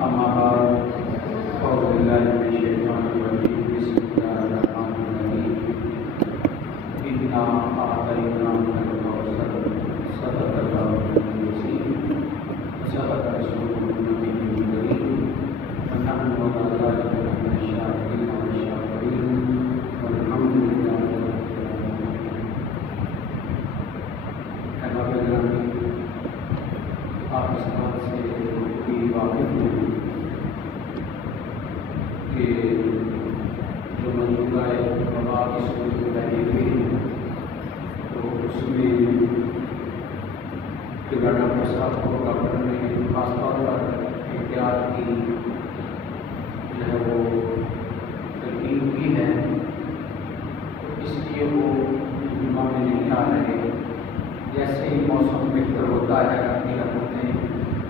أما بعد أعوذ بالله من الشيطان الرجيم بسم الله الرحمن الرحيم إنا أعطيناك الكوثر صدق الله العظيم وصدق رسوله النبي الكريم ونحن على ذلك من الشاهدين والشاكرين والحمد لله رب العالمين. أحباب الكرام، آپ اس بات سے بھی واقف ہیں کہ جو موجودہ وبا کی صورت پہلے ہوئی ہے تو اس میں جو ڈاکٹر صاحب کو ڈاکٹر نے خاص طور پر احتیاط کی جو ہے وہ ترکیب کی ہے، اس لیے وہ جمعہ میں نہیں آ رہے. جیسے ہی موسم بہتر ہوتا ہے اپنی رحمتیں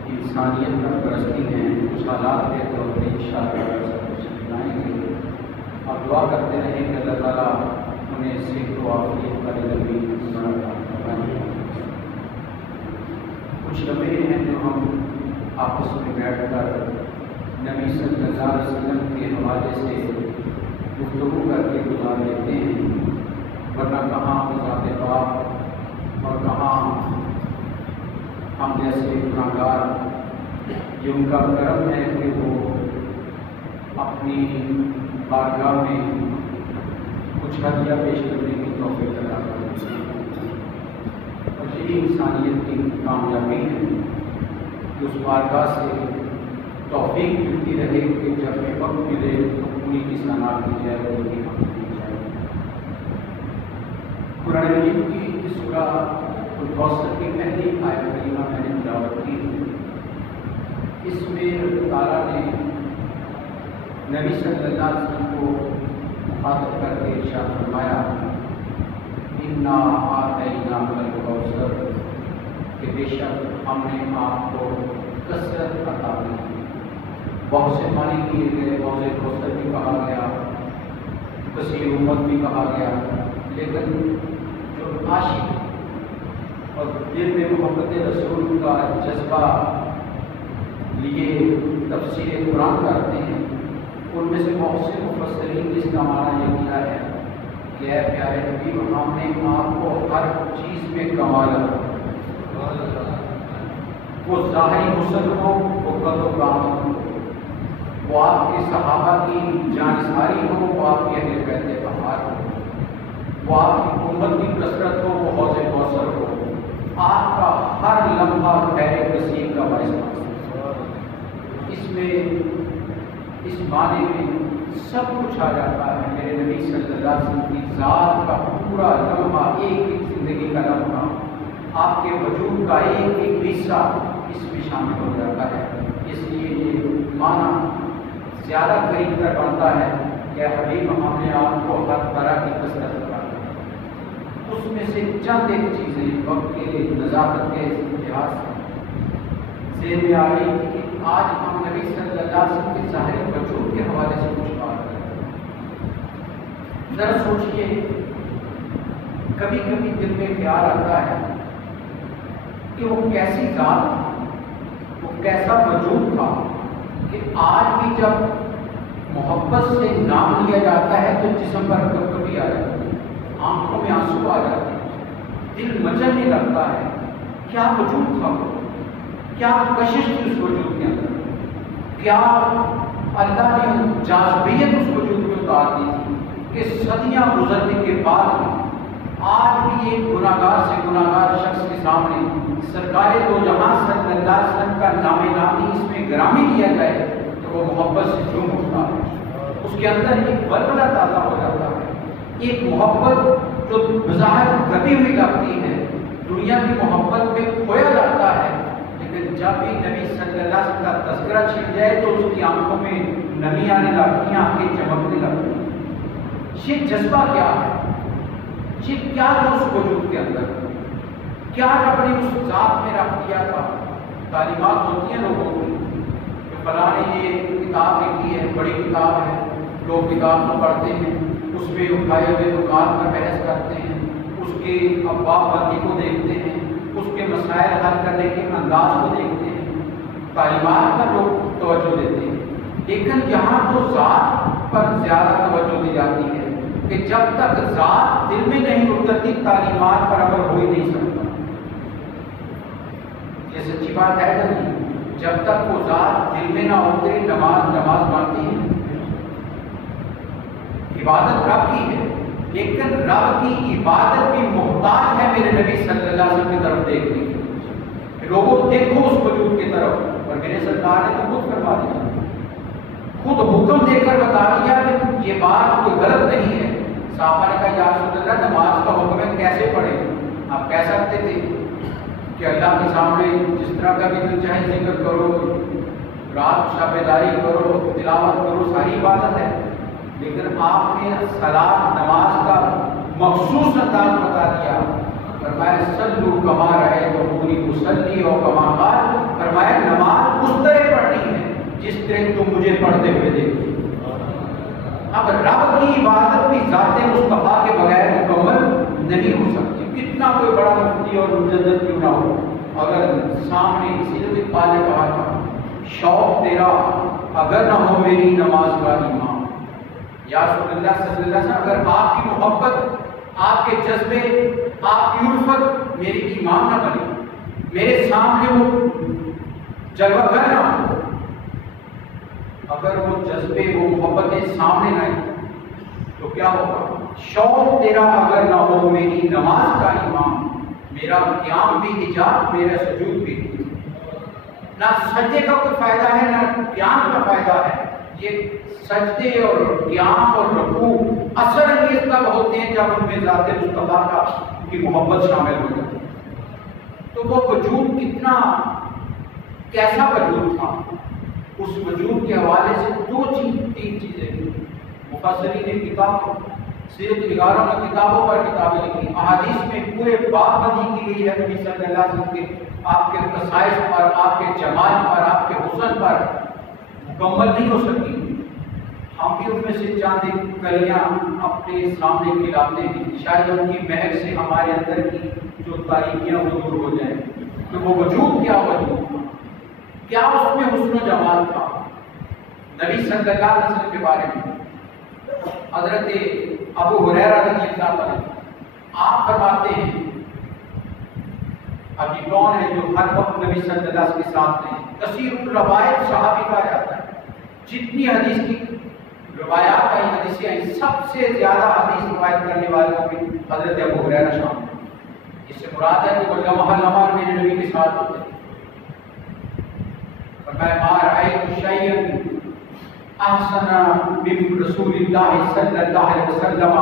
انسانیت پر برستی ہیں، کچھ حالات کے طور پر انشاءاللہ سب کچھ بنائیں گے. آپ دعا کرتے رہیں کہ اللہ تعالیٰ انہیں صحت و عافیت کا لمبی عمر عطا فرمائے. کچھ لمحے ہیں جو ہم آپس میں بیٹھ کر نبی صلی اللہ علیہ وسلم کے حوالے سے گفتگو کر کے گزار لیتے ہیں، ورنہ کہاں ذات پاک اور کہاں ہم جیسے گناہگار، یہ ان کا کرم ہے کہ وہ اپنی بارگاہ میں کچھ ہدیہ پیش کرنے کی توفیق عطا کرتے ہیں. اور یہی انسانیت کی کامیابی ہے کہ اس بارگاہ سے توفیق ملتی رہے کہ جب بھی وقت ملے تو انہیں کی ثنا کی جائے اور ان کی حمد کی جائے. قرآن مجید کی سورہ الکوثر کی پہلی آیت کریمہ میں نے تلاوت کی. اس میں اللہ تعالیٰ نے نبی صلی اللہ علیہ وسلم کو مخاطب کر کے ارشاد فرمایا انا اعطیناک الکوثر، کہ بے شک ہم نے آپ کو کثرت عطا کی. بہت سے پانی کیے گئے، حوض کوثر بھی کہا گیا، کثیر امت بھی کہا گیا، لیکن جو عاشق اور دل میں محبت رسول کا جذبہ لیے تفسیر قرآن کرتے ہیں، ان میں سے بہت سے مفسرین جس کا معنی یہ کیا ہے کہ اے پیارے نبی، ہم نے آپ کو ہر چیز میں کمال رکھا، وہ ظاہری حسن ہو، وہ قد و قامت ہو، وہ آپ کے صحابہ کی جانساری ہو، وہ آپ کے اہل بیت بہار ہو، وہ آپ کی امت کی کثرت ہو، وہ حوض کوثر ہو، آپ کا ہر لمحہ خیر کثیر کا باعث ہے. اس میں اس معنی میں سب کچھ آ جاتا ہے. میرے نبی صلی اللہ علیہ وسلم کی ذات کا پورا لمحہ، ایک ایک زندگی کا لمحہ، آپ کے وجود کا ایک ایک حصہ اس میں شامل ہو جاتا ہے. اس لیے یہ معنی زیادہ قریب تر بنتا ہے کہ حبیب ہم نے آپ کو ہر طرح کی کثرت کرا. اس میں سے چند ایک چیزیں وقت کے نزاکت کے لحاظ سے ذہن میں آ رہی کہ آج ہم نبی صلی اللہ علیہ وسلم کے ظاہر وجود کے حوالے سے کچھ بات کریں. ذرا سوچئے، کبھی کبھی دل میں خیال آتا ہے کہ وہ کیسی ذات تھی، وہ کیسا وجود تھا کہ آج بھی جب محبت سے نام لیا جاتا ہے تو جسم پر کبھی آ جاتا ہے، آنکھوں میں آنسو آ جاتے ہیں، دل مچلنے لگتا ہے. کیا وجود تھا وہ، کیا کشش تھی اس وجود کے اندر، کیا اللہ نے جاذبیت اس وجود میں اتار دی تھی کہ صدیاں گزرنے کے بعد آج بھی ایک گناہگار سے گناہگار شخص کے سامنے سرکار دو جہاں صلی اللہ علیہ وسلم کا نام نامی اس میں گرامی لیا جائے تو وہ محبت سے جھوم اٹھتا ہے. اس کے اندر ایک بلبلہ تازہ ہو جاتا ہے، ایک محبت جو بظاہر کبھی ہوئی لگتی ہے، دنیا کی محبت میں کھویا جاتا ہے، لیکن جب بھی نبی صلی اللہ علیہ وسلم کا تذکرہ چھڑ جائے تو اس کی آنکھوں میں نمی آنے لگتی ہیں، آنکھیں چمکنے لگتی ہیں. یہ جذبہ کیا ہے، یہ کیا جو اس وجود کے اندر کیا رب نے اس ذات میں رکھ دیا تھا. تعلیمات ہوتی ہیں لوگوں کی کہ فلاں نے یہ کتاب لکھی ہے، بڑی کتاب ہے، لوگ کتاب کو پڑھتے ہیں، اس میں اٹھائے ہوئے نکات پر بحث کرتے ہیں، اس کے ابواب بندی کو دیکھتے ہیں، اس کے مسائل حل کرنے کے انداز کو دیکھتے ہیں. تعلیمات کا لوگ توجہ دیتے ہیں، لیکن یہاں تو ذات پر زیادہ توجہ دی جاتی ہے کہ جب تک ذات دل میں نہیں اترتی تعلیمات پر عمل ہو ہی نہیں سکتا۔ یہ سچی بات ہے کہ نہیں؟ جب تک وہ ذات دل میں نہ اترے نماز بنتی ہے۔ عبادت رب کی ہے، لیکن رب کی عبادت بھی محتاج ہے میرے نبی صلی اللہ علیہ وسلم کی طرف دیکھنے کی۔ لوگوں دیکھو اس وجود کی طرف، اور میرے سرکار نے تو خود فرما دیا، خود حکم دے کر بتا دیا کہ یہ بات کوئی غلط نہیں ہے۔ صحابہ نے کہا یا رسول اللہ نماز کا حکم ہے کیسے پڑھیں؟ آپ کہہ سکتے تھے کہ اللہ کے سامنے جس طرح کا بھی دل چاہے ذکر کرو، رات شب بیداری کرو، تلاوت کرو، ساری عبادت ہے، لیکن آپ نے صلاۃ نماز کا مخصوص انداز بتا دیا۔ فرمایا صلو کما رأیتمونی اصلی اور کما قال، فرمایا نماز اس طرح پڑھنی ہے جس طرح تم مجھے پڑھتے ہوئے دیکھو۔ اب رب کی عبادت بھی ذات مصطفیٰ کے بغیر مکمل نہیں ہو سکتی، کتنا کوئی بڑا مفتی اور مجدد کیوں نہ ہو، اگر سامنے کسی نے اقبال نے کہا تھا شوق تیرا اگر نہ ہو میری نماز کا امام، یا رسول اللہ صلی اللہ علیہ وسلم اگر آپ کی محبت، آپ کے جذبے، آپ کی الفت میری ایمان نہ بنے، میرے سامنے وہ جلوہ گر نہ ہو، اگر وہ جذبے وہ محبتیں سامنے نہ آئی تو کیا ہوگا؟ شوق تیرا اگر نہ ہو میری نماز کا امام، میرا قیام بھی حجاب، میرا سجود بھی، نہ سجدے کا کوئی فائدہ ہے نہ قیام کا فائدہ ہے۔ یہ سجدے اور قیام اور رکوع اثر انگیز تب ہوتے ہیں جب ان میں ذات مصطفیٰ کا کی محبت شامل ہو جاتی ہے۔ تو وہ وجود کتنا کیسا وجود تھا، اس وجود کے حوالے سے تین چیزیں مفسرین نے کتاب سیرت نگاروں نے کتابوں پر کتابیں لکھی، احادیث میں پورے باب بندی کی گئی ہے نبی صلی اللہ علیہ وسلم کے، آپ کے خصائص پر، آپ کے جمال پر، آپ کے حسن پر مکمل نہیں ہو سکی۔ ہم بھی ان میں سے چاند کلیاں اپنے سامنے کھلاتے ہیں، شاید ان کی مہک سے ہمارے اندر کی جو تاریکیاں وہ دور ہو جائیں۔ تو وہ وجود کیا وجود تھا، کیا اس میں حسن و جمال تھا؟ نبی صلی اللہ علیہ وسلم کے بارے میں حضرت ابو ہریرہ رضی اللہ عنہ آپ فرماتے ہیں، اب یہ کون ہے جو ہر وقت نبی صلی اللہ علیہ وسلم کے ساتھ ہیں؟ کثیر الروایت صحابی کہا جاتا ہے، جتنی حدیث کی روایات آئی، حدیثیں آئی، سب سے زیادہ حدیث روایت کرنے والوں میں حضرت ابو ہریرہ شامل ہیں۔ اس سے مراد ہے کہ وہ لمحہ لمحہ میرے نبی کے ساتھ ہوتے ہیں۔ فرمایا ما رأیت شیئا احسن من رسول اللہ صلی اللہ علیہ وسلم،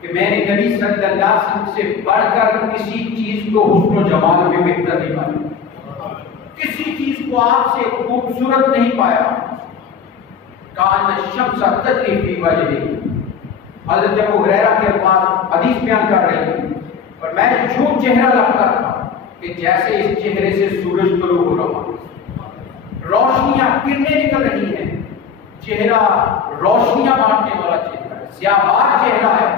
کہ میں نے نبی صلی اللہ علیہ وسلم سے بڑھ کر کسی چیز کو حسن و جمال میں بہتر نہیں پایا، کسی چیز کو آپ سے خوبصورت نہیں پایا۔ کان الشمس تجری فی وجہہ، حضرت ابو ہریرہ کے الفاظ حدیث بیان کر رہے ہیں، اور میں یوں چہرہ لگتا تھا کہ جیسے اس چہرے سے سورج طلوع ہو رہا، روشنیاں کرنیں نکل رہی ہیں، چہرہ روشنیاں بانٹنے والا چہرہ ہے، سیاہبار چہرہ ہے،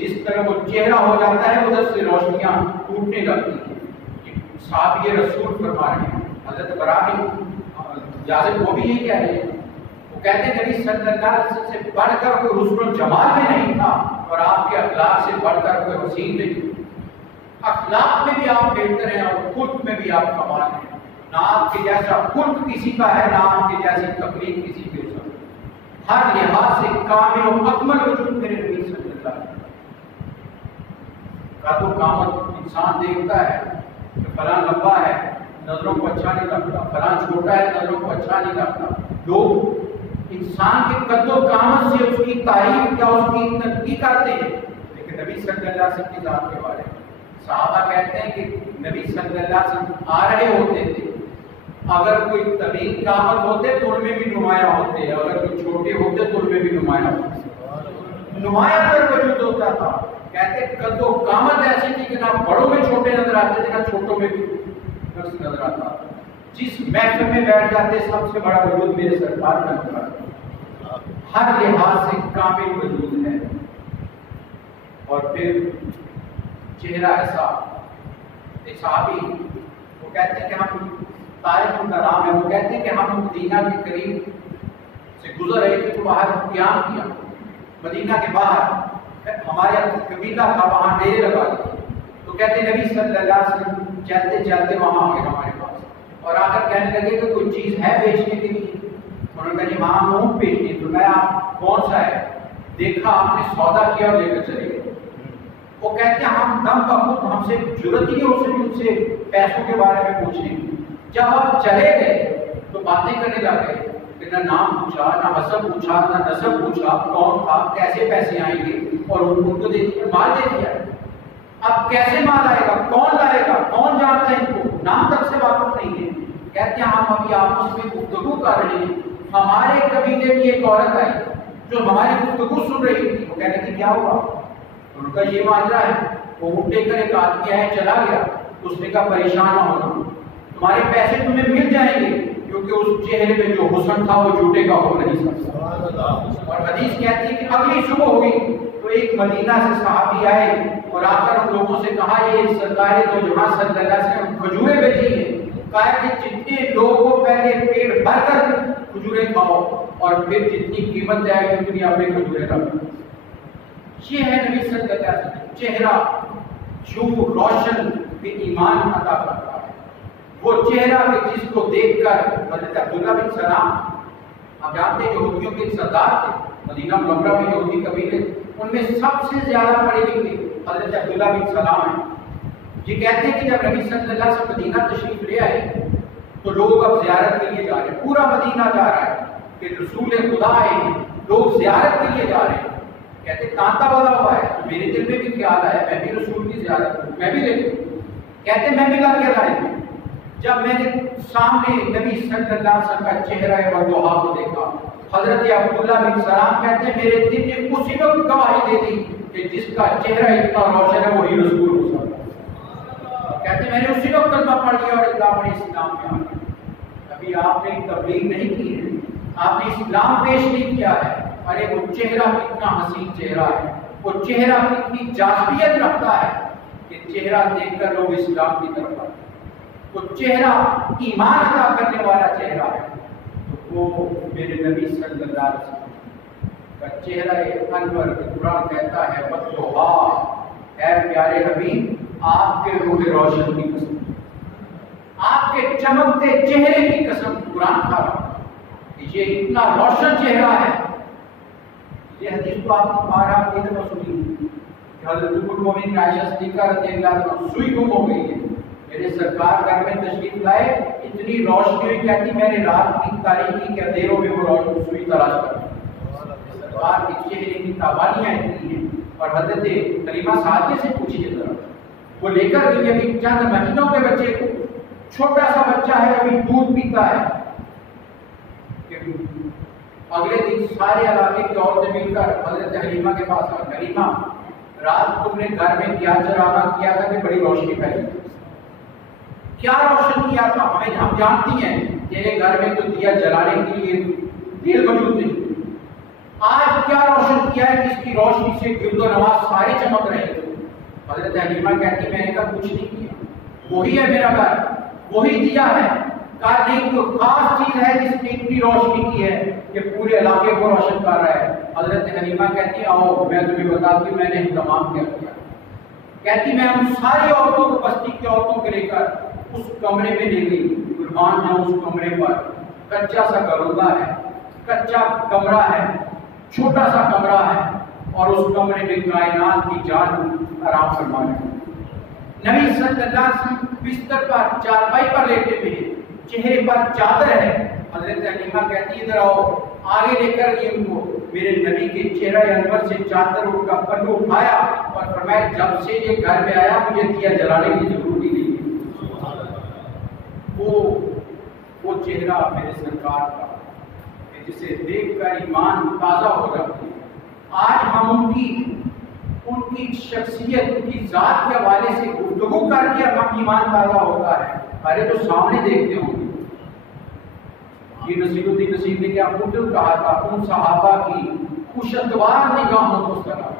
جس طرح وہ چہرہ ہو جاتا ہے ادھر سے روشنیاں ٹوٹنے لگتی ہیں۔ صحابی رسول فرما رہے ہیں، حضرت براہ اجازت وہ بھی یہ کہہ رہے ہیں، وہ کہتے ہیں نبی صلی اللہ علیہ وسلم سے بڑھ کر کوئی حسن و جمال میں نہیں تھا، اور آپ کے اخلاق سے بڑھ کر کوئی حسین نہیں تھا۔ اخلاق میں بھی آپ بہتر ہیں اور خلق میں بھی آپ کمال ہیں، نہ آپ کے جیسا خلق کسی کا ہے، نہ آپ کے جیسی تقلید کسی کی ہو سکتی، ہر لحاظ سے کامل و اکمل وجود میرے نبی صلی اللہ علیہ وسلم کا۔ تو قامت انسان دیکھتا ہے کہ فلاں لمبا ہے، نظروں کو اچھا نہیں لگتا، فلاں چھوٹا ہے، نظروں کو اچھا نہیں لگتا، لوگ انسان کے قد و قامت سے اس کی تعریف یا اس کی تنقید کرتے ہیں، لیکن نبی صلی اللہ علیہ وسلم کی ذات کے بارے میں صحابہ کہتے ہیں کہ نبی صلی اللہ علیہ وسلم آ رہے ہوتے تھے، اگر کوئی طویل قامت ہوتے تو ان میں بھی نمایاں ہوتے، اگر کوئی چھوٹے ہوتے تو ان میں بھی نمایاں ہوتے، نمایاں تر وجود ہوتا تھا۔ کہتے قد و قامت ایسی تھی کہ نہ بڑوں میں چھوٹے نظر آتے تھے، نہ چھوٹوں میں بھی نظر آتا، جس محفل میں بیٹھ جاتے سب سے بڑا وجود میرے سرکار کا نظر آتا، ہر لحاظ سے کامل وجود ہے۔ اور پھر چہرہ ایسا، ایک صحابی وہ کہتے ہیں کہ ہم طارق ان کا نام ہے، وہ کہتے ہیں کہ ہم مدینہ کے قریب سے گزر رہے تھے تو باہر قیام کیا، مدینہ کے باہر ہمارے قبیلہ تھا، وہاں ڈیرے لگا دیے، تو کہتے نبی صلی اللہ علیہ وسلم چلتے چلتے وہاں آ گئے ہمارے پاس اور آ کر کہنے لگے کہ کوئی چیز ہے بیچنے کے لیے؟ انہوں نے کہا جی وہاں اونٹ بیچنے، تو میں آپ کون سا ہے؟ دیکھا آپ نے سودا کیا اور لے کر چلے گئے۔ وہ کہتے ہیں ہم دم بخود ہم سے جرت ہی ان سے پیسوں کے بارے میں پوچھنے کی، جب آپ چلے گئے تو باتیں کرنے لگے کہ نہ نام پوچھا، نہ حسب پوچھا، نہ نسب پوچھا، کون تھا، کیسے پیسے آئیں گے، اور ان کو دے دیا، مال دے دیا۔ اب کیسے مال آئے گا، کون لائے گا، کون جانتا ہے ان کو، نام تک سے واقف نہیں ہے۔ کہتے ہیں ہم ابھی آپس میں گفتگو کر رہے ہیں، ہمارے قبیلے کی ایک عورت آئی جو ہماری گفتگو سن رہی تھی، وہ کہنے کی کیا ہوا؟ ان کا یہ ماجرا ہے، وہ اٹھ لے کر ایک آدمی ہے چلا گیا، اس نے کہا پریشان نہ ہونا، تمہارے پیسے تمہیں مل جائیں گے، کیونکہ اس چہرے میں جو حسن تھا وہ جھوٹے کا ہو نہیں سکتا۔ اور حدیث کہتی ہے کہ اگلی صبح ہوئی تو ایک مدینہ سے صحابی آئے اور آ کر ان لوگوں سے کہا یہ سرکار دو جہاں صلی اللہ علیہ وسلم کھجوریں بیچی ہیں، کہا کہ جتنے لوگوں کو پہلے پیٹ بھر کر کھجوریں کھاؤ اور پھر جتنی قیمت جائے گی اتنی اپنے کھجوریں رکھو۔ یہ ہے نبی صلی اللہ علیہ وسلم چہرہ جو روشن کے ایمان عطا کرتا ہے، وہ چہرہ کہ جس کو دیکھ کر حضرت عبداللہ بن سلام، آپ جانتے ہیں یہودیوں کے سردار تھے، مدینہ منورہ میں یہودی قبیلے، ان میں سب سے زیادہ پڑھے لکھے حضرت عبداللہ بن سلام ہیں۔ یہ کہتے ہیں کہ جب نبی صلی اللہ علیہ وسلم مدینہ تشریف لے آئے تو لوگ اب زیارت کے لیے جا رہے ہیں، پورا مدینہ جا رہا ہے کہ رسول خدا آئے ہیں، لوگ زیارت کے لیے جا رہے ہیں۔ کہتے تانتا بدا ہوا ہے، میرے دل میں بھی خیال آیا میں بھی رسول کی زیارت کروں، میں بھی لے لوں۔ کہتے میں ملا کے لائے ہوں، جب میں نے سامنے نبی صلی اللہ علیہ وسلم کا چہرہ وضحا کو دیکھا، حضرت عبداللہ بن سلام کہتے ہیں میرے دل نے اسی وقت گواہی دے دی کہ جس کا چہرہ اتنا روشن ہے وہی رسول ہو سکتا ہے۔ کہتے ہیں میں نے اسی وقت کلمہ پڑھ لیا اور دامن اسلام میں آ گیا۔ ابھی آپ نے تبلیغ نہیں کی ہے، آپ نے اسلام پیش نہیں کیا ہے، ارے وہ چہرہ کتنا حسین چہرہ ہے، وہ چہرہ کتنی جاذبیت رکھتا ہے کہ چہرہ دیکھ کر لوگ اسلام کی طرف آتے، وہ چہرہ ایمان عطا کرنے والا چہرہ ہے۔ تو وہ میرے نبی صلی اللہ علیہ وسلم کا چہرہ انور، قرآن کہتا ہے وَالضُّحَىٰ، اے پیارے حبیب آپ کے روح روشن کی قسم، آپ کے چمکتے چہرے کی قسم قرآن کھا رہا کہ یہ اتنا روشن چہرہ ہے۔ یہ حدیث تو آپ کو بارہ کی دفعہ سنی کہ حضرت المومنین عائشہ صدیقہ رضی اللہ عنہا سوئی گم ہو گئی ہے، میرے سرکار گھر میں تشریف لائے، اتنی روشنی ہوئی، کہتی میں نے رات کی تاریکی کے اندھیروں میں وہ روشنی سوئی تلاش کر سرکار کے چہرے کی تابانیاں اتنی ہیں۔ اور حضرت کریمہ سعدیہ سے پوچھیے ذرا، وہ لے کر گئی ابھی چند مہینوں کے بچے کو، چھوٹا سا بچہ ہے ابھی دودھ پیتا ہے، اگلے دن سارے علاقے کی عورتیں مل کر حضرت حلیمہ کے پاس آئے، حلیمہ رات تم نے گھر میں کیا چراغا کیا تھا کہ بڑی روشنی پھیلی، کیا روشن کیا تھا؟ ہم جانتی ہیں تیرے گھر میں تو دیا جلانے کے لیے تیل موجود نہیں، آج کیا روشن کیا ہے جس کی روشنی سے گرد و نواز سارے چمک رہے تھے؟ حضرت حلیمہ کہتی میں نے کہا کچھ نہیں کیا، وہی ہے میرا گھر، وہی دیا ہے، کہا نہیں تو خاص چیز ہے جس نے اتنی روشنی کی ہے کہ پورے علاقے کو روشن کر رہا ہے۔ حضرت حلیمہ کہتی آؤ میں تمہیں بتاتی ہوں میں نے اہتمام کیا کیا۔ کہتی میں ان ساری عورتوں کو، بستی کی عورتوں کو لے کر اس کمرے میں لے گئی، قربان جاؤں اس کمرے پر کچا سا گروگا ہے، کچا کمرہ ہے، چھوٹا سا کمرہ ہے، اور اس کمرے میں کائنات کی جان آرام فرما رہی ہے۔ نبی صلی اللہ علیہ وسلم بستر پر چارپائی پر لیٹے ہوئے، چہرے پر چادر ہے۔ حضرت حلیمہ کہتی ادھر آؤ، آگے لے کر یہ ان کو میرے نبی کے چہرہ انور سے چادر ان کا پلو اٹھایا اور فرمایا جب سے یہ گھر میں آیا مجھے دیا جلانے کی ضرورت ہی نہیں۔ وہ چہرہ میرے سرکار کا جسے دیکھ کر ایمان تازہ ہو جاتی ہے۔ آج ہم ان کی شخصیت، ان کی ذات کے حوالے سے گفتگو کر کے ہم ایمان تازہ ہوتا ہے، ارے تو سامنے دیکھتے ہوں گے۔ یہ نصیر الدین نصیر نے کیا خوب کہا تھا، ان صحابہ کی خوشتوار نگاہوں کو سلام،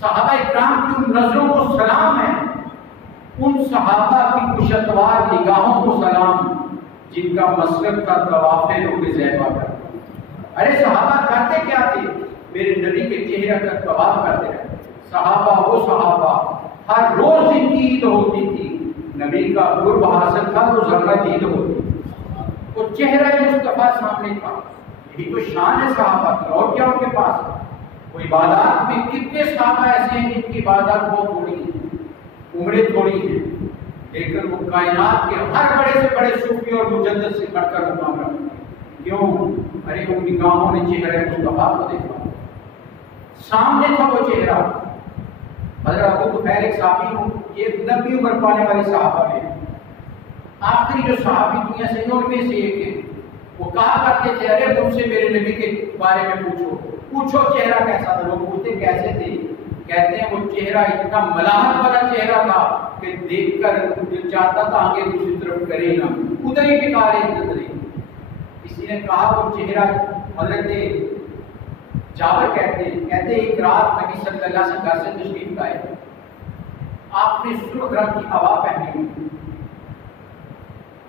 صحابہ اکرام کی ان نظروں کو سلام ہے، ان صحابہ کی خوشتوار نگاہوں کو سلام جن کا مسلک تھا طواف رکن ذیبہ کا۔ ارے صحابہ کرتے کیا تھے؟ میرے نبی کے چہرے کا طواف کرتے رہے۔ صحابہ وہ صحابہ ہر روز جن کی عید ہوتی تھی، نبی کا قرب حاصل تھا تو ضرورت عید ہوتی تھی، وہ چہرہ مصطفیٰ سامنے تھا۔ یہی تو شان ہے صحابہ کی، اور کیا ان کے پاس؟ وہ عبادات میں کتنے صحابہ ایسے ہیں جن کی عبادات بہت تھوڑی ہیں، عمریں تھوڑی ہیں، لیکن وہ کائنات کے ہر بڑے سے بڑے صوفی اور مجدد سے بڑھ کر مقام رکھتے ہیں۔ کیوں؟ ارے ان کی نگاہوں نے چہرہ مصطفیٰ کو دیکھا، سامنے تھا وہ چہرہ۔ حضرت ابو طفیل ایک صحابی ہوں، یہ نبی عمر پانے والے صحابہ میں آخری جو صحابی دنیا سے ان میں سے ایک ہے۔ وہ کہا کرتے تھے ارے تم سے میرے نبی کے بارے میں پوچھو چہرہ کیسا تھا۔ لوگ پوچھتے کیسے تھے؟ کہتے ہیں وہ چہرہ اتنا ملاحت والا چہرہ تھا کہ دیکھ کر جو چاہتا تھا آگے دوسری طرف کرے نہ، ادھر ہی ٹکارے ادھر۔ کسی نے کہا وہ چہرہ حضرت جابر کہتے ایک رات نبی صلی اللہ علیہ وسلم گھر سے تشریف لائے، آپ نے سرخ رنگ کی عبا پہنی ہوئی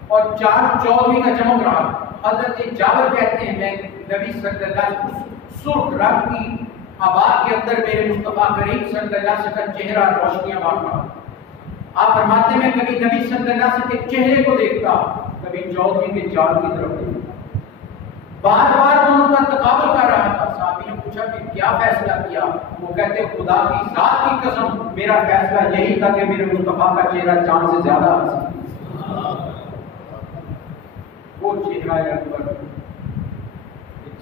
اور چاند چودھویں کا چمک رہا۔ حضرت جابر کہتے ہیں میں نبی صلی اللہ علیہ وسلم سرخ رنگ کی عبا کے اندر میرے مصطفیٰ کریم صلی اللہ علیہ وسلم کا چہرہ روشنیاں بانٹ رہا۔ آپ فرماتے میں کبھی نبی صلی اللہ علیہ وسلم کے چہرے کو دیکھتا، کبھی چودھویں کے چاند کی طرف دیکھتا، بار بار دونوں کا تقابل کر رہا تھا۔ صحابی نے پوچھا کہ کیا فیصلہ کیا؟ وہ کہتے خدا کی ذات کی قسم میرا فیصلہ یہی تھا کہ میرے مصطفیٰ کا چہرہ چاند سے زیادہ حسین، وہ چہرہ اکبر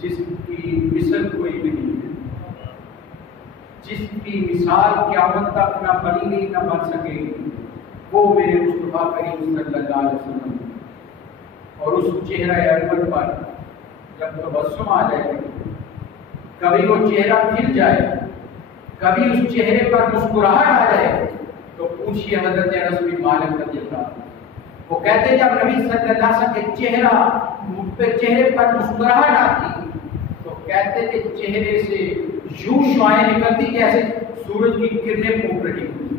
جس کی مثل کوئی بھی نہیں ہے، جس کی مثال قیامت تک نہ بنی گئی نہ بن سکے گی، وہ میرے مصطفیٰ کریم صلی اللہ علیہ وسلم۔ اور اس چہرہ اکبر پر جب تبسم آ جائے، کبھی وہ چہرہ کھل جائے، کبھی اس چہرے پر مسکراہٹ آ جائے، تو پوچھیے حضرت انس بن مالک رضی اللہ عنہ، وہ کہتے جب نبی صلی اللہ علیہ وسلم کے چہرے پر مسکراہٹ آتی تو کہتے کہ چہرے سے یوں شعاعیں نکلتی جیسے سورج کی کرنیں پھوٹ رہی ہوتی،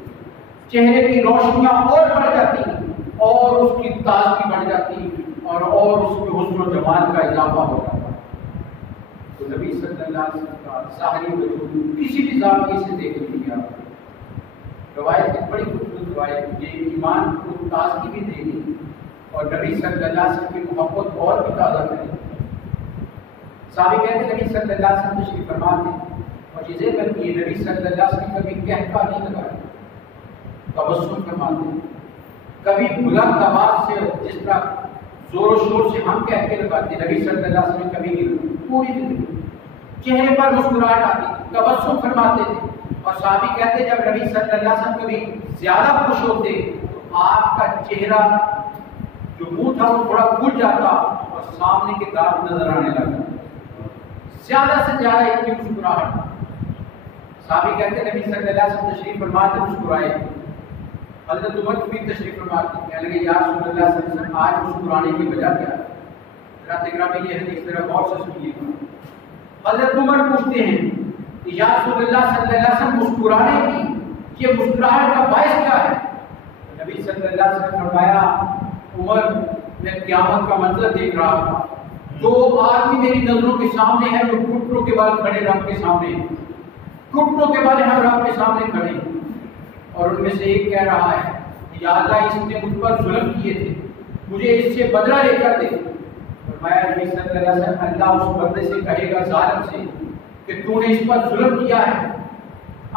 چہرے کی روشنیاں اور بڑھ جاتی اور اس کی تازگی بڑھ جاتی اور اس کے حسن و جمال کا اضافہ ہو جاتا۔ تو نبی صلی اللہ علیہ وسلم کا ظاہری وجود کسی بھی زاویے سے دیکھ لیجیے آپ، روایت ایک بڑی خوبصورت روایت، یہ ایمان کو تازگی بھی دے گی اور نبی صلی اللہ علیہ وسلم کی محبت اور بھی تازہ کرے گی۔ صحابی کہتے ہیں نبی صلی اللہ علیہ وسلم تشریف فرما تھے اور یہ ذکر کیے نبی صلی اللہ علیہ وسلم کبھی کہتا نہیں لگایا، تبسم فرماتے، کبھی بلند آواز سے جس طرح زور و شور سے ہم کہہ کے لگاتے، نبی صلی اللہ علیہ وسلم کبھی نہیں، پوری زندگی چہرے پر مسکراہٹ آتی، تبسم فرماتے تھے۔ اور صحابی کہتے جب نبی صلی اللہ علیہ وسلم کبھی زیادہ خوش ہوتے تو آپ کا چہرہ جو منہ تھا وہ تھوڑا کھل جاتا اور سامنے کے دانت نظر آنے لگا، زیادہ سے زیادہ اتنی مسکراہٹ۔ صحابی کہتے نبی صلی اللہ علیہ وسلم تشریف فرماتے مسکرائے، حضرت عمر بھی تشریف فرماتے کہنے لگے یا رسول اللہ صلی اللہ علیہ وسلم آج مسکرانے کی وجہ کیا ہے؟ حضرت گرامی یہ حدیث ذرا غور سے سنیے گا۔ حضرت عمر پوچھتے ہیں یا رسول اللہ صلی اللہ علیہ وسلم مسکرانے کی یہ مسکراہٹ کا باعث کیا ہے؟ نبی صلی اللہ علیہ وسلم نے فرمایا عمر میں قیامت کا منظر دیکھ رہا تھا، دو آدمی میری نظروں کے سامنے ہیں جو گھٹنوں کے بال کھڑے رب کے سامنے، گھٹنوں کے بال ہم رب کے سامنے کھڑے، اور ان میں سے ایک کہہ رہا ہے یا اللہ اس نے مجھ پر ظلم کیے تھے، مجھے اس سے بدلہ لے کر دے۔ فرمایا نبی صلی اللہ علیہ وسلم اللہ اس بندے سے کہے گا ظالم سے کہ تو نے اس پر ظلم کیا ہے،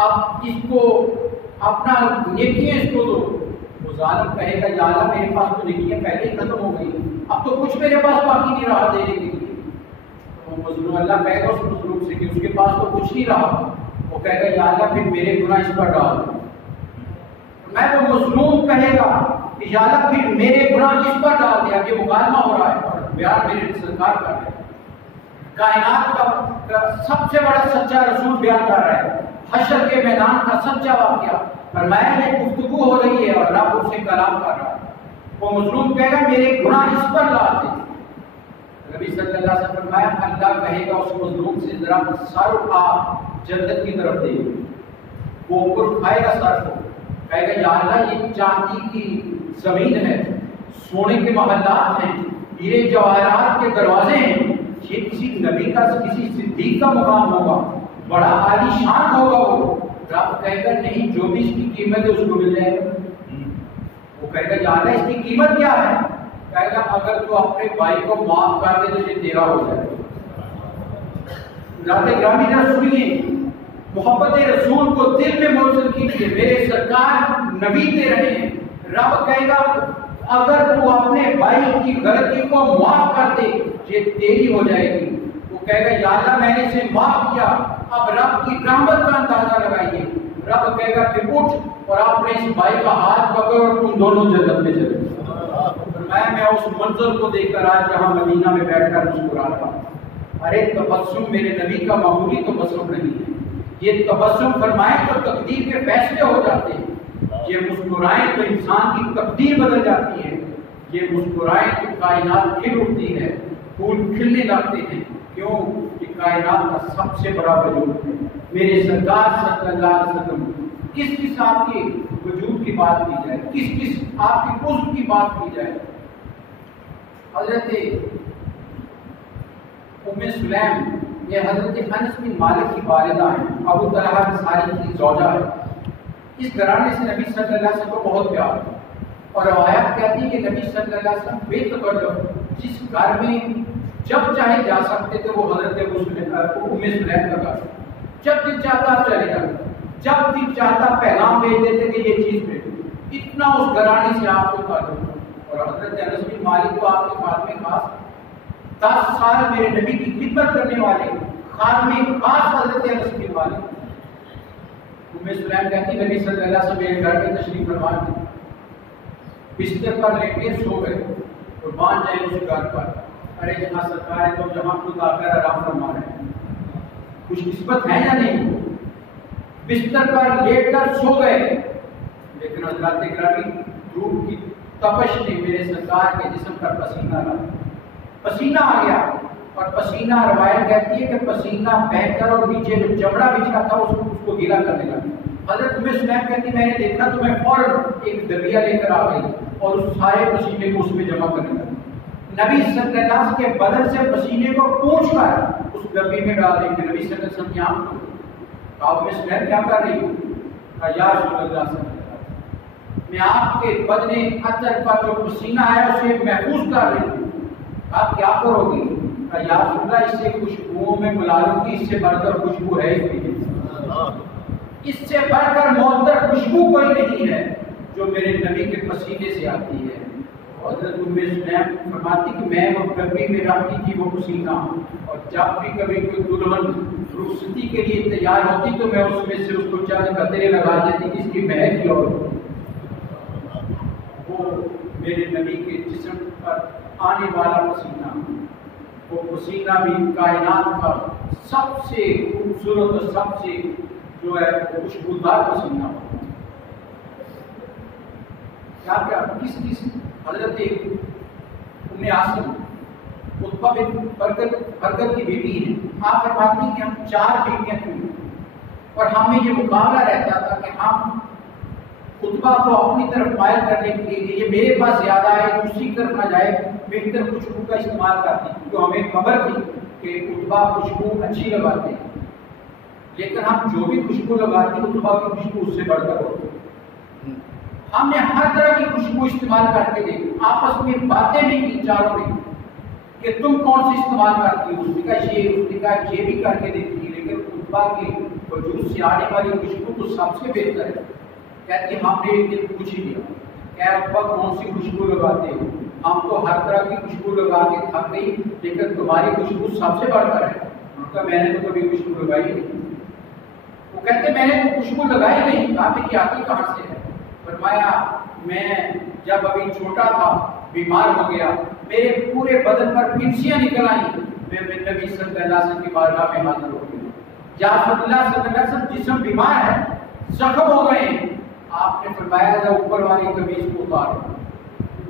اب اس کو اپنا نیکیاں اس کو دو۔ وہ ظالم کہے گا یا اللہ میرے پاس تو نیکیاں پہلے ہی ختم ہو گئی، اب تو کچھ میرے پاس باقی نہیں رہا دینے کے لیے۔ تو مظلوم اللہ کہے گا اس مظلوم سے کہ اس کے پاس تو کچھ نہیں رہا، وہ کہے گا یا اللہ پھر میرے گناہ اس پر ڈال دو۔ میں تو مظلوم کہے گا کہ یا اللہ پھر میرے گناہ اس پر ڈال دیا، یہ مکالمہ ہو رہا ہے اور بیان میرے سرکار کر رہے ہیں، کائنات کا سب سے بڑا سچا رسول بیان کر رہا ہے، حشر کے میدان کا سچا واقعہ، فرمایا یہ گفتگو ہو رہی ہے اور رب اس سے کلام کر رہا ہے۔ وہ مظلوم کہے گا میرے گناہ اس پر ڈال دے۔ نبی صلی اللہ علیہ وسلم فرمایا اللہ کہے گا اس مظلوم سے ذرا سر اٹھا جنت کی طرف دے، وہ اوپر اٹھائے گا سر کو، کہے گا یا اللہ یہ چاندی کی زمین ہے، سونے کے محلات ہیں، ہیرے جواہرات کے دروازے ہیں، یہ کسی نبی کا، کسی صدیق کا مقام ہوگا، بڑا عالی شان ہوگا وہ۔ رب کہے گا نہیں، جو بھی اس کی قیمت ہے اس کو مل جائے گا۔ وہ کہے گا یا اللہ اس کی قیمت کیا ہے؟ کہے گا اگر تو اپنے بھائی کو معاف کر دے تو یہ تیرا ہو جائے گا۔ ذات گرامی ذرا سنیے، محبت رسول کو دل میں منتقل کیجیے، میرے سرکار نبی دے رہے ہیں۔ رب کہے گا اگر تو اپنے بھائی کی غلطی کو معاف کر دے یہ تیری ہو جائے گی۔ وہ کہے گا یا اللہ میں نے اسے معاف کیا، اب رب کی رحمت کا اندازہ لگائیے۔ رب کہے گا پھر اٹھ اور اپنے اس بھائی کا ہاتھ پکڑ اور تم دونوں جنت میں چلے۔ میں اس منظر کو دیکھ کر آج یہاں مدینہ میں بیٹھ کر مسکرا رہا ہوں۔ ارے تبسم میرے نبی کا معمولی تبسم نہیں ہے، یہ تبسم فرمائیں تو تقدیر کے فیصلے ہو جاتے ہیں، یہ مسکرائیں تو انسان کی تقدیر بدل جاتی ہے، یہ مسکرائیں تو کائنات کھل اٹھتی ہے، پھول کھلنے لگتے ہیں۔ کیوں؟ یہ کائنات کا سب سے بڑا وجود ہے میرے سرکار صلی اللہ علیہ وسلم۔ کس کس آپ کے وجود کی بات کی جائے، کس کس آپ کی عزم کی بات کی جائے؟ حضرت ام سلیم یہ حضرت انس بن مالک کی والدہ ہیں، ابو طلحہ انصاری کی زوجہ ہے۔ اس گھرانے سے نبی صلی اللہ علیہ وسلم کو بہت پیار ہے، اور روایت کہتی ہے کہ نبی صلی اللہ علیہ وسلم بے تکلف جس گھر میں جب چاہے جا سکتے تھے وہ حضرت ام سلیم کا گھر، جب دل چاہتا چلے جاتے، جب دل چاہتا پیغام بھیج دیتے کہ یہ چیز بھیجو، اتنا اس گھرانے سے آپ کو تعلق۔ اور حضرت انس بن مالک کو آپ کے بعد میں خاص 10 سال میرے نبی کی خدمت کرنے والے خادم خاص حضرت انس بن مالک۔ ام سلیم کہتی نبی صلی اللہ علیہ وسلم میرے گھر میں تشریف فرما دی، بستر پر لیٹے سو گئے، قربان جائے اس گھر پر۔ ارے جہاں سرکار ہے تو جہاں خود آ کر آرام فرما رہے ہیں، خوش قسمت ہے یا نہیں؟ بستر پر لیٹ کر سو گئے، لیکن حضرات گرامی دھوپ کی تپش نے میرے سرکار کے جسم پر پسینہ لایا، پسینہ آ گیا، اور پسینہ روایت کہتی ہے کہ پسینہ بہہ کر اور نیچے جو چمڑا بچھا تھا اس کو گیلا کرنے لگا۔ حضرت ام سلیم کہتی میں نے دیکھا تو میں فوراً ایک ڈبیا لے کر آ گئی اور اس سارے پسینے کو اس میں جمع کرنے لگی۔ نبی صلی اللہ علیہ وسلم کے بدن سے پسینے کو پوچھ کر اس ڈبے میں ڈال دیں کہ نبی صلی اللہ علیہ وسلم یہاں کہا ام سلیم کیا کر رہی ہوں؟ کہا یا رسول اللہ صلی اللہ علیہ وسلم میں آپ کے بدن عطر کا جو پسینہ ہے اسے محفوظ کر رہی ہوں۔ آپ کیا کرو گی؟ کہا یا رسول اللہ اس سے خوشبوؤں میں ملا لوں گی، اس سے بڑھ کر خوشبو ہے ہی نہیں، اس سے بڑھ کر معطر خوشبو کوئی نہیں ہے جو میرے نبی کے پسینے سے آتی ہے۔ حضرت ام سلیم فرماتی کہ میں وہ ڈبی میں رکھتی تھی وہ پسینہ، اور جب بھی کبھی کوئی دلہن رخصتی کے لیے تیار ہوتی تو میں اس میں سے اس کو چند قطرے لگا دیتی جس کی مہک اور وہ میرے نبی کے جسم پر آنے والا پسینہ، وہ پسینہ بھی کائنات کا سب سے خوبصورت اور سب سے جو ہے خوشبودار پسینہ ہو۔ کیا کس حضرت ام عاصم عتبہ بن برکت کی بیٹی ہے، آپ فرماتی ہیں کہ ہم 4 بیٹیاں تھیں اور ہمیں یہ مقابلہ رہتا تھا کہ ہم عتبہ کو اپنی طرف مائل کرنے کے لیے یہ میرے پاس زیادہ ہے دوسری طرف نہ جائے، بہتر خوشبو کا استعمال کرتی، تو ہمیں خبر تھی کہ عتبہ خوشبو اچھی لگاتے ہیں، لیکن ہم جو بھی خوشبو لگاتے ہیں عتبہ کی خوشبو اس سے بڑھ کر ہوتی ہے۔ ہم نے ہر طرح کی خوشبو استعمال کر کے دیکھی، آپس میں باتیں بھی کی چاروں نے کہ تم کون سی استعمال کرتی ہو، اس نے کہا یہ بھی کر کے دیکھی، لیکن عتبہ کے وجود سے آنے والی خوشبو تو سب سے بہتر ہے۔ کہتی ہم نے ایک دن پوچھ ہی لیا کہ عتبہ کون سی خوشبو لگاتے ہو، ہم تو ہر طرح کی خوشبو لگا کے تھک گئی لیکن تمہاری خوشبو سب سے بڑھ کر ہے۔ ان کا میں نے تو کبھی خوشبو لگائی نہیں۔ وہ کہتے میں نے تو خوشبو لگائی نہیں، کہا کہ آتی کہاں سے ہے؟ فرمایا میں جب ابھی چھوٹا تھا بیمار ہو گیا، میرے پورے بدن پر پھنسیاں نکل آئیں، میں نبی صلی اللہ علیہ وسلم کی بارگاہ میں حاضر ہو گیا، یا رسول اللہ صلی اللہ علیہ وسلم جسم بیمار ہے، زخم ہو گئے ہیں۔ آپ نے فرمایا جب اوپر والی قمیض کو اتارو،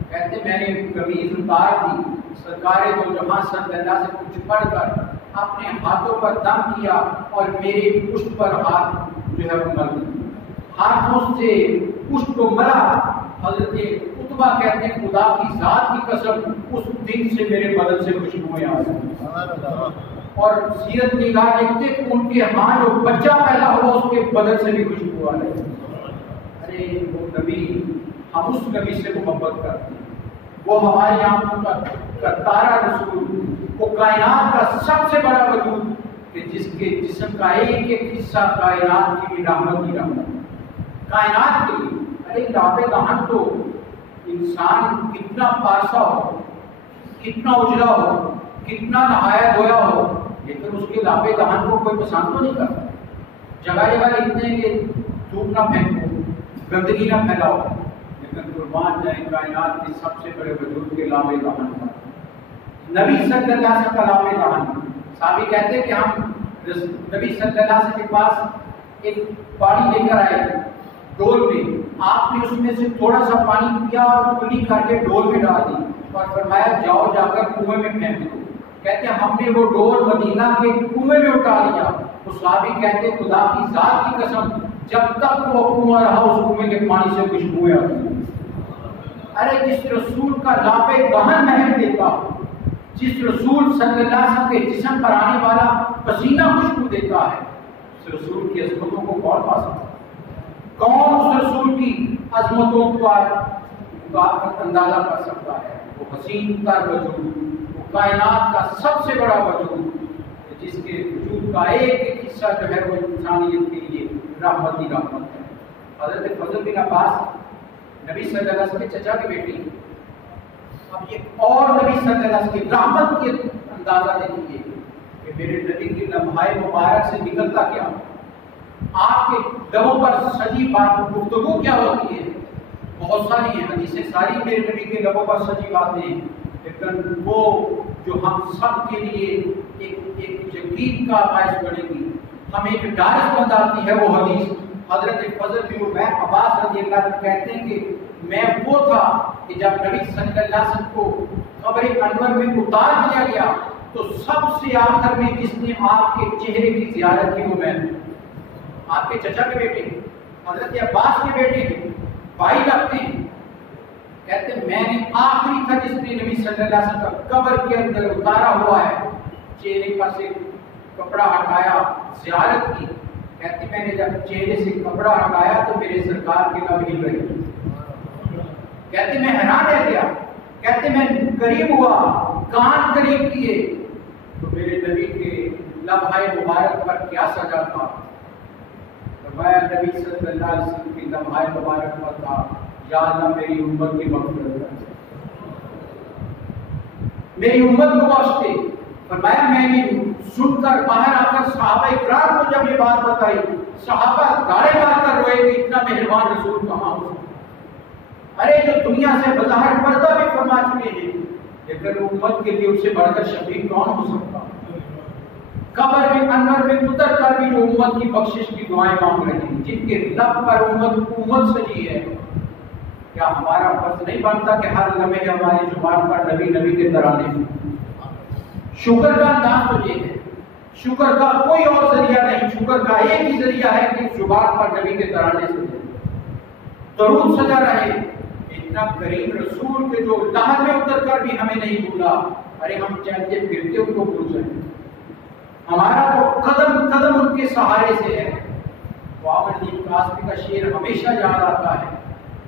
کہتے میں نے قمیض اتار دی، سرکار دو جہاں صلی اللہ سے کچھ پڑھ کر اپنے ہاتھوں پر دم کیا اور میرے پشت پر ہاتھ جو ہے وہ مل دیا، ہاتھوں سے پشت کو ملا۔ حضرت اتبا کہتے ہیں خدا کی ذات کی قسم اس دن سے میرے بدن سے خوشبوئیں آ رہی. اور سیرت نگاہ دیکھتے کہ ان کے ہاں جو بچہ پیدا ہوا اس کے بدن سے بھی خوشبو آ رہی. ارے وہ نبی، ہم اس نبی سے محبت کرتے ہیں. وہ ہماری آنکھوں کا تارا رسول، وہ کائنات کا سب سے بڑا وجود کہ جس کے جسم کا ایک ایک حصہ کائنات کی بھی رحمت ہی رحمت، کائنات کے لیے. ارے لاب دہن تو انسان کتنا پارسا ہو، کتنا اجلا ہو، کتنا نہایا دھویا ہو، لیکن اس کے لاب دہن کو کوئی پسند تو نہیں کرتا. جگہ جگہ لکھتے ہیں کہ دھوپ نہ پھینکو، گندگی نہ پھیلاؤ، لیکن قربان جائیں کائنات کے سب سے بڑے وجود کے لاب دہن کا نبی صلی اللہ علیہ وسلم کا لاب دہن. صحابی کہتے ہیں کہ ہم نبی صلی اللہ علیہ وسلم کے پاس ایک پانی لے کر آئے ڈول میں. آپ نے اس میں سے تھوڑا سا پانی پیا اور کلی کر کے ڈول میں ڈال دی اور فرمایا جاؤ جا کر کنویں میں پھینک دو. کہتے ہیں ہم نے وہ ڈول مدینہ کے کنویں میں اٹھا لیا. تو صحابی کہتے ہیں خدا کی ذات کی قسم جب تک وہ کنواں رہا اس کنویں کے پانی سے خوشبوئیں آتی. ارے جس رسول کا لاب دہن مہک دیتا ہو، جس رسول صلی اللہ علیہ وسلم کے جسم پر آنے والا پسینہ خوشبو دیتا ہے، اس رسول کی عظمتوں کو کون پا سکتا ہے؟ کون اس رسول کی عظمتوں کا اندازہ کر سکتا ہے؟ وہ حسین تر وجود، وہ کائنات کا سب سے بڑا وجود، جس کے وجود کا ایک ایک حصہ جو ہے وہ انسانیت کے لیے رحمت ہی رحمت ہے. حضرت فضل بن عباس نبی صلی اللہ علیہ وسلم کے چچا کے بیٹی. اب یہ اور نبی صلی اللہ علیہ وسلم کی رحمت کے اندازہ دیکھیے کہ میرے نبی کی لمحہ مبارک سے نکلتا کیا، آپ کے لبوں پر سجی بات گفتگو کیا ہوتی ہے. بہت ساری ہیں حدیثیں، ساری میرے نبی کے لبوں پر سجی باتیں ہیں، لیکن وہ جو ہم سب کے لیے ایک یقین کا باعث بنے گی، ہمیں ایک ڈارس بنداتی ہے، وہ حدیث حضرت فضل بن عباس رضی اللہ عنہ کہتے ہیں کہ میں وہ تھا کہ جب نبی صلی اللہ علیہ وسلم کو قبر انور میں اتار دیا گیا تو سب سے آخر میں جس نے آپ کے چہرے کی زیارت کی وہ میں، آپ کے چچا کے بیٹے حضرت عباس کے بیٹے بھائی لگتے ہیں. کہتے ہیں میں نے آخری تھا جس نے نبی صلی اللہ علیہ وسلم کا قبر کے اندر اتارا ہوا ہے، چہرے پر سے کپڑا ہٹایا، زیارت کی. کہتے میں نے جب چہرے سے کپڑا ہٹایا تو میرے سرکار کے لب ہل رہے. کہتے میں حیران رہ گیا. کہتے میں قریب ہوا، کان قریب کیے تو میرے نبی کے لمحہ مبارک پر کیا سجا تھا. فرمایا نبی صلی اللہ علیہ وسلم کی لمحہ مبارک پر تھا یا اللہ میری امت کی مغفرت کر، میری امت کو بخش دے. فرمایا میں نے سن کر باہر آ کر صحابہ اکرام کو جب یہ بات بتائی، صحابہ گاڑے مار کر روئے کہ اتنا مہربان رسول کہاں ہو. ارے جو دنیا سے بظاہر پردہ بھی فرما چکے ہیں، لیکن امت کے لیے اس سے بڑھ کر شفیع کون ہو سکتا؟ قبر میں انور میں اتر کر بھی جو امت کی بخشش کی دعائیں مانگ رہے ہیں، جن کے لب پر امت سجی ہے، کیا ہمارا فرض نہیں بنتا کہ ہر لمحے ہماری زبان پر نبی نبی کے ترانے ہوں؟ شکر کا انداز تو یہ ہے، شکر کا کوئی اور ذریعہ نہیں، شکر کا ایک ہی ذریعہ ہے کہ زبان پر نبی کے ترانے سے درود سجا رہے. اتنا کریم رسول کے جو لہر میں اتر کر بھی ہمیں نہیں بھولا، ارے ہم چاہتے پھرتے ان کو بھول جائیں. ہمارا تو قدم قدم ان کے سہارے سے ہے. بابر جی قاسمی کا شعر ہمیشہ یاد آتا ہے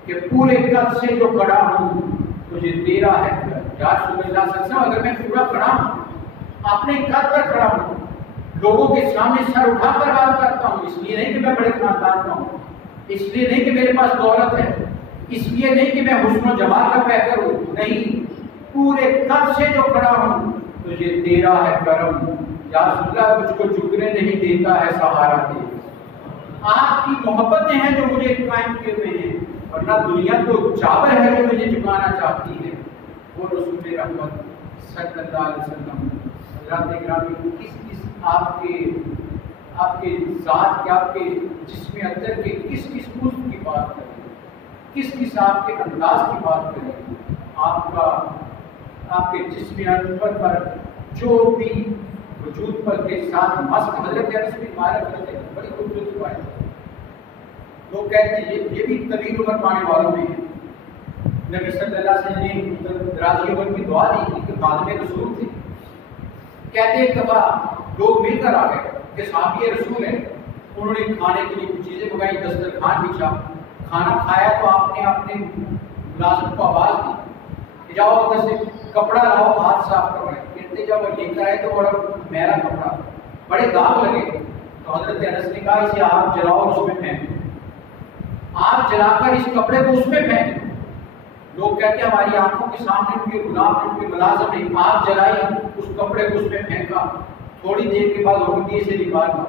کہ پورے قد سے جو کھڑا ہوں تجھے تیرا ہے. یا رسول اللہ صلی اللہ علیہ وسلم اگر میں پورا کھڑا ہوں، اپنے قد پر کھڑا ہوں، لوگوں کے سامنے سر اٹھا کر بات کرتا ہوں، اس لیے نہیں کہ میں بڑے خاندان کا ہوں، اس لیے نہیں کہ میرے پاس دولت ہے، اس لیے نہیں کہ میں حسن و جمال کا پیکر ہوں، نہیں، پورے قد سے جو کھڑا ہوں تجھے تیرا ہے کرم. یا رسول اللہ مجھ کو جھکنے نہیں دیتا ہے سہارا دے. آپ کی محبتیں ہیں جو مجھے قائم کیے ہوئے ہیں، ورنہ دنیا تو چاور ہے جو مجھے جھکانا چاہتی ہے. وہ رسول رحمت صلی اللہ علیہ وسلم حضرات گرامی کس آپ کے ذات کے، آپ کے جسم اندر کے کس حسن کی بات کریں، کس آپ کے انداز کی بات کریں. آپ کے جسم اندر پر جو بھی وجود پر کے ساتھ مسک حضرت انس بن مالک کرتے ہیں، بڑی خوبصورت بات. لوگ کہتے ہیں یہ بھی طویل عمر پانے والوں میں ہے، نبی صلی اللہ علیہ وسلم نے درازی عمر کی دعا دی کہ خادم رسول تھے. کہتے ایک دفعہ لوگ مل کر آ گئے کہ صحابی رسول ہیں. انہوں نے کھانے کے لیے کچھ چیزیں منگائی, دسترخوان بچھا, کھانا کھایا تو آپ نے اپنے ملازم کو آواز دی کہ جاؤ ادھر سے کپڑا لاؤ, ہاتھ صاف کروائے. کہتے جب وہ لے کر آئے تو بڑا میرا کپڑا, بڑے داغ لگے. تو حضرت انس نے کہا اسے آپ جلاؤ اور اس میں پھینکو. آپ جلا کر اس کپڑے کو اس میں پھینک. لوگ کہتے ہیں ہماری آنکھوں کے سامنے ان کے غلام ان کے ملازم نہیں, آپ جلائی اس کپڑے کو اس میں پھینکا. تھوڑی دیر کے بعد روٹی سے نکالا.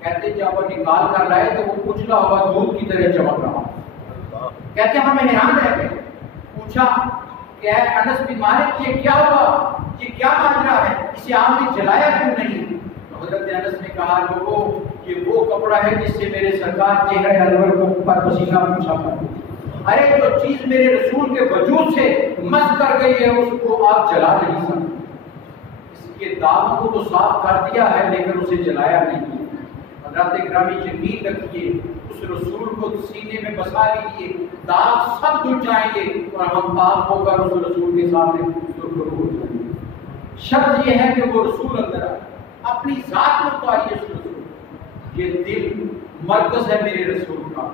کہتے جب وہ نکال کر لائے تو وہ اچھلا ہوا دودھ کی طرح چمک رہا. کہتے ہمیں حیران رہ گئے. پوچھا کہ اے انس بن مالک یہ کیا ہوا, یہ کیا ماجرا ہے, اسے آپ نے جلایا کیوں نہیں؟ تو حضرت انس نے کہا لوگوں یہ وہ کپڑا ہے جس سے میرے سرکار چہرے انور کو پر پسینہ پوچھا کرتے. ارے جو چیز میرے رسول کے وجود سے مس کر گئی ہے اس کو آپ جلا نہیں سکتے. اس کے داغ کو تو صاف کر دیا ہے لیکن اسے جلایا نہیں. حضرات گرامی یقین رکھیے اس رسول کو سینے میں بسا لیجیے, داغ سب دھل جائیں گے اور ہم پاک ہو کر اس رسول کے سامنے سرخرو ہو جائیں گے. شرط یہ ہے کہ وہ رسول اندر آئے, اپنی ذات میں اتاریے اس رسول. یہ دل مرکز ہے میرے رسول کا,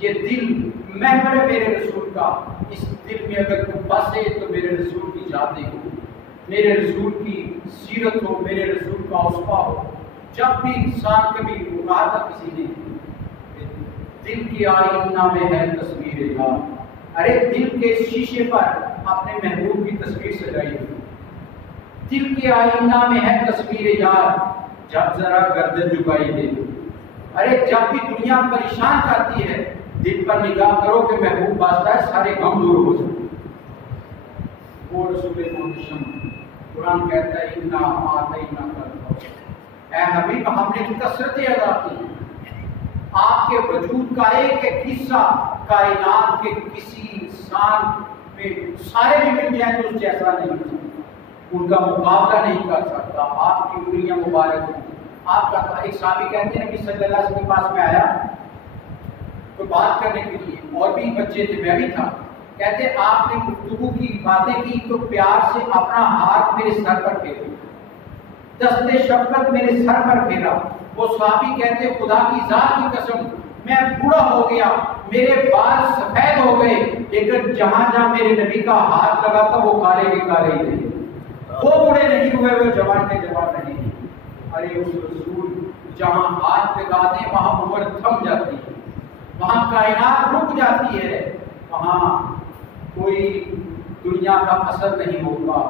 یہ دل محور ہے میرے رسول کا. اس دل میں اگر تم بسے تو میرے رسول کی ذات ہو, میرے رسول کی سیرت ہو, میرے رسول کا اوصاف ہو. جب بھی انسان کبھی کہا تھا کسی نے دل کی آئینہ میں ہے تصویر یار, ارے دل کے شیشے پر اپنے محبوب کی تصویر سجائی ہوئی. دل کے آئینہ میں ہے تصویر یار, جب ذرا گردن جھکائی دے. ارے جب بھی دنیا پریشان کرتی ہے دل پر نگاہ کرو کہ محبوب واسطہ ہے, سارے غم دور ہو جائیں. وہ رسول محمد قرآن کہتا ہے انا اعطیناک الکوثر. اے حبیب ہم نے کثرتیں ادا کی. آپ کے وجود کا ایک ایک حصہ کائنات کے کسی انسان میں سارے بھی مل جائیں تو اس جیسا نہیں ہو سکتا, ان کا مقابلہ نہیں کر سکتا. آپ کی انگلیاں مبارک ہیں. آپ کا ایک صحابی کہتے ہیں کہ صلی اللہ علیہ وسلم کے پاس میں آیا تو بات کرنے کے لیے, اور بھی بچے تھے میں بھی تھا. کہتے آپ نے گفتگو کی باتیں کی تو پیار سے اپنا ہاتھ میرے سر پر پھیرا, دستے شفقت میرے سر پر پھیرا. وہ صحابی کہتے خدا کی ذات کی قسم میں بوڑھا ہو گیا, میرے بال سفید ہو گئے, لیکن جہاں جہاں میرے نبی کا ہاتھ لگا تھا وہ کالے کے کالے ہی رہے. وہ بوڑھے نہیں ہوئے, وہ جوان کے جوان نہیں. ارے اس رسول جہاں ہاتھ لگا دیں وہاں عمر تھم جاتی ہے, وہاں کائنات رک جاتی ہے, وہاں کوئی دنیا کا اثر نہیں ہوگا.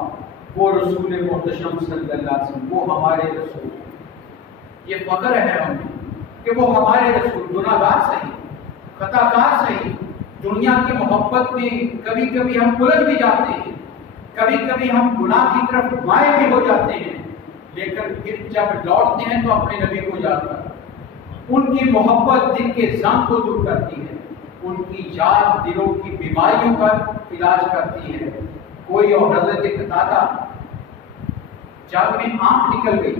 وہ رسول محتشم صلی اللہ علیہ وسلم, وہ ہمارے رسول. یہ فخر ہے ہمیں کہ وہ ہمارے رسول گناہ گار صحیح, خطا کار صحیح, دنیا کی محبت میں کبھی کبھی ہم الجھ بھی جاتے ہیں, کبھی کبھی ہم گناہ کی طرف مائل بھی ہو جاتے ہیں, لیکن پھر جب لوٹتے ہیں تو اپنے نبی کو یاد کرتے ہیں. ان کی محبت دل کے زنگ کو دور کرتی ہے, ان کی یاد دلوں کی بیماریوں کا علاج کرتی ہے. کوئی اور حضرت قتادہ جب میں آنکھ نکل گئی,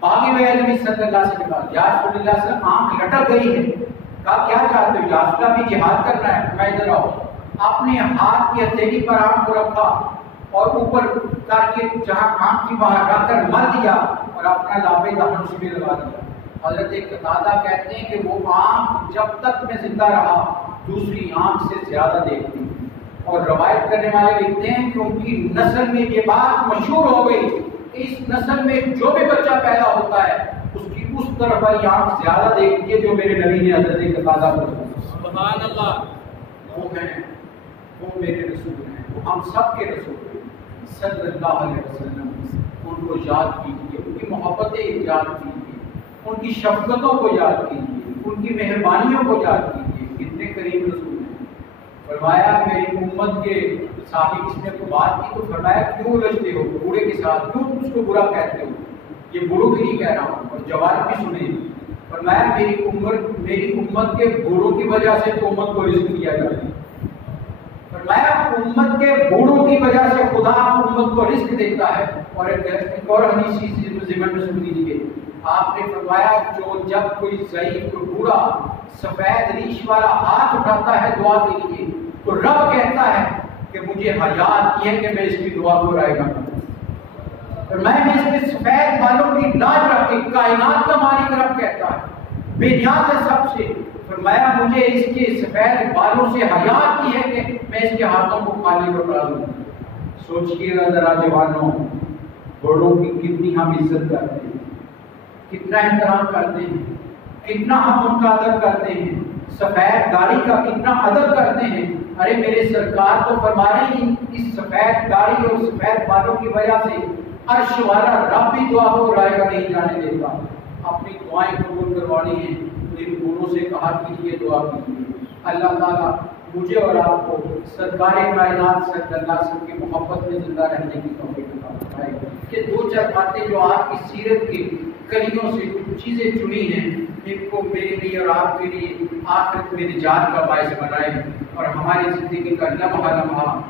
باغی ہوئے نبی صلی اللہ علیہ وسلم, یا رسول اللہ صلی اللہ علیہ وسلم آنکھ لٹک گئی ہے. کہا کیا چاہتے ہو؟ یا رسول اللہ بھی جہاد کرنا ہے. میں ادھر آؤ. اپنے ہاتھ کی ہتھیلی پر آنکھ کو رکھا اور اوپر کر کے جہاں آنکھ کی باہر رکھ کر مر دیا اور اپنا لابے دہن اس میں لگا دیا. حضرت قتادہ کہتے ہیں کہ وہ آنکھ جب تک میں زندہ رہا دوسری آنکھ سے زیادہ دیکھتی. اور روایت کرنے والے لکھتے ہیں کہ ان کی نسل میں یہ بات مشہور ہو گئی کہ اس نسل میں جو بھی بچہ پیدا ہوتا ہے اس کی اس طرف والی آنکھ زیادہ دیکھتی ہے جو میرے نبی نے حضرت قتادہ کو. سبحان اللہ. وہ ہیں, وہ میرے رسول ہیں, وہ ہم سب کے رسول ہیں صلی اللہ علیہ وسلم. ان کو یاد کیجیے, ان کی محبتیں یاد کیجیے, ان کی شفقتوں کو یاد کیجیے, ان کی مہربانیوں کو یاد کیجیے. کتنے قریب رسول ہیں. فرمایا میری امت کے صحابی کس نے کو بات کی تو فرمایا کیوں الجھتے ہو بوڑھے کے ساتھ, کیوں اس کو برا کہتے ہو؟ یہ بوڑھوں کے لیے کہہ رہا ہوں اور جواب بھی سنیں. فرمایا میری امت کے بوڑھوں کی وجہ سے تو امت کو رزق دیا جائے. فرمایا امت کے بوڑھوں کی وجہ سے خدا امت کو رزق دیتا ہے. اور ایک اور حدیث ضمن میں سن لیجیے. آپ نے فرمایا جو جب کوئی ضعیف کوئی بوڑھا سفید ریش والا ہاتھ اٹھاتا ہے دعا کے لیے تو رب کہتا ہے کہ مجھے حیا آتی ہے کہ میں اس کی دعا کو رائے گا اور میں اس کے سفید بالوں کی لاج رکھ کے کائنات کا مالک رب کہتا ہے بے نیاز ہے سب سے، فرمایا مجھے اس کے سفید بالوں سے حیا آتی ہے کہ میں اس کے ہاتھوں کو خالی لوٹا دوں۔ سوچئے گا ذرا جوانوں، بڑوں کی کتنی ہم عزت کرتے ہیں، کتنا احترام کرتے ہیں، کتنا ہم ان کا ادب کرتے ہیں، سفید داڑھی کا کتنا ادب کرتے ہیں۔ ارے میرے سرکار تو فرما رہے ہیں اس سفید داڑھی اور سفید بالوں کی وجہ سے عرش والا رب بھی دعا کو رائے گا نہیں جانے دیتا۔ اپنی دعائیں قبول کروانی ہیں تو ان بوڑھوں سے کہا کیجیے، دعا کیجیے۔ اللہ تعالیٰ مجھے اور آپ کو سرکار کائنات صلی اللہ علیہ وسلم کی محبت میں زندہ رہنے کی توفیق عطا فرمائے کہ دو چار باتیں جو آپ کی سیرت کی کلیوں سے کچھ چیزیں چنی ہیں ان کو میرے لیے اور آپ کے لیے آخرت میں نجات کا باعث بنائے اور ہماری زندگی کا لمحہ لمحہ